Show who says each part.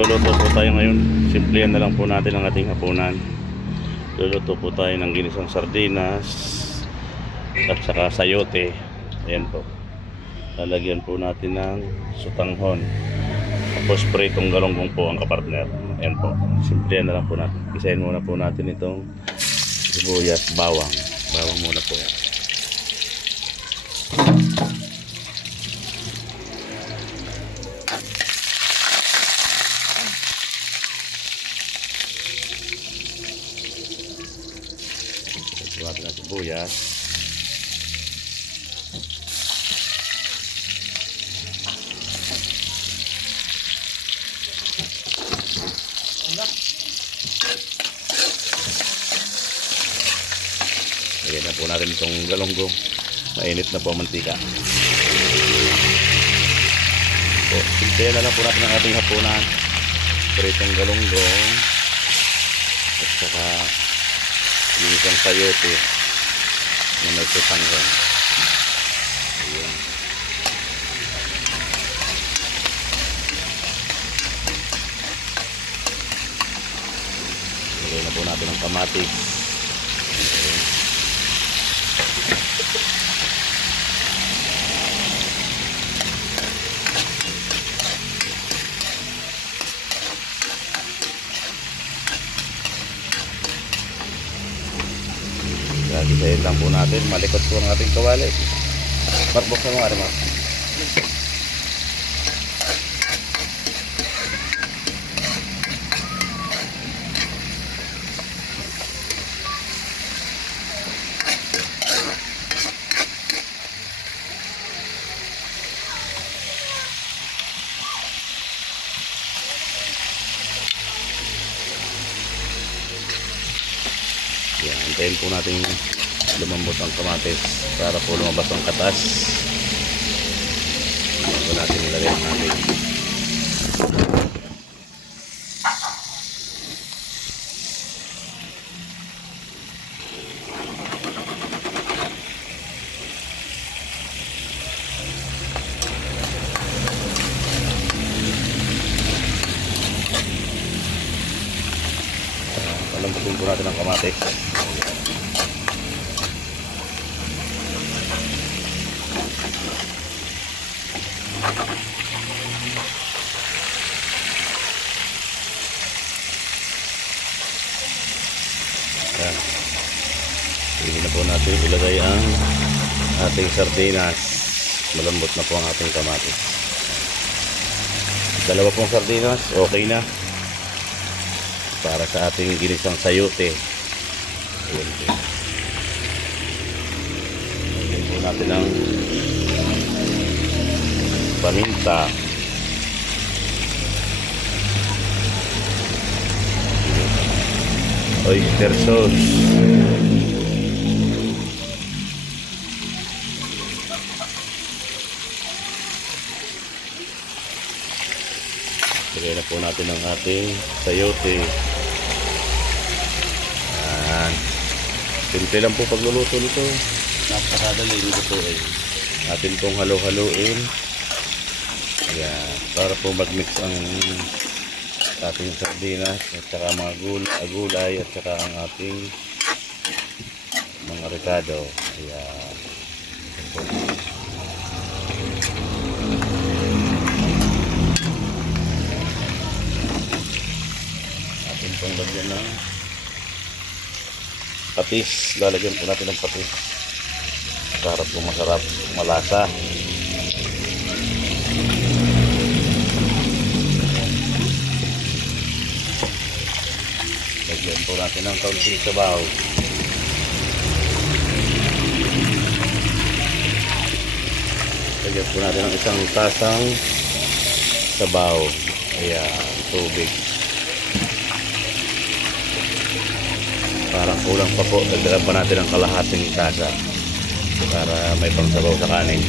Speaker 1: Magluluto po tayo ngayon. Simplihan na lang po natin ang ating hapunan. Luluto po tayo ng ginisang sardinas at saka sayote. Ayan po. Lalagyan po natin ng sutanghon. Tapos pritong galonggong po ang kapartner. Ayan po. Simplihan na lang po natin. Isahin muna po natin itong sibuyas, bawang. Bawang muna po yan. Natin ang sibuyas. Lagyan na po natin itong galonggong. Mainit na po ang mantika. So, simplihan na lang po natin ang ating hapunan. Pritong galonggong. At saka yung isang sayote na nagsasanggan. Ayan. Lagyan na po natin ang kamatis. Gagisayin lang po natin. Malikot po ang ating kawali. Mark, mo nga rin, Mark. Yan, antayin po natin lumambot ang kamatis para po lumabas ang katas. Bago natin ilagay ang ating palambutin po natin ang kamatis. Yan. Hindi na po natin ilagay ang ating sardinas. Malambot na po ang ating kamatis. Dalawa pong sardinas, okay na. Para sa ating ginisang sayote. Ayan. Lagyan po natin ang paminta. Oyster sauce. Lagyan na po natin ang ating sayote. Yan. Simple lang po pagluluto nito. Napakadali nito po eh. Atin pong halo-haloin. Yan. Para po mag-mix ang ating sardinas at saka mga gul gulay at saka ang ating mga ricado. Ayan. Po. Atin pong lagyan ng patis. Lalagyan po natin ng patis. Para po masarap, malasa. Lagyan po natin ng kaunting sabaw. Lagyan po natin ng isang tasang sabaw. Ayan, tubig. Parang kulang pa po. Dagdagan pa natin ang kalahating tasa para may pangsabaw sa kanin.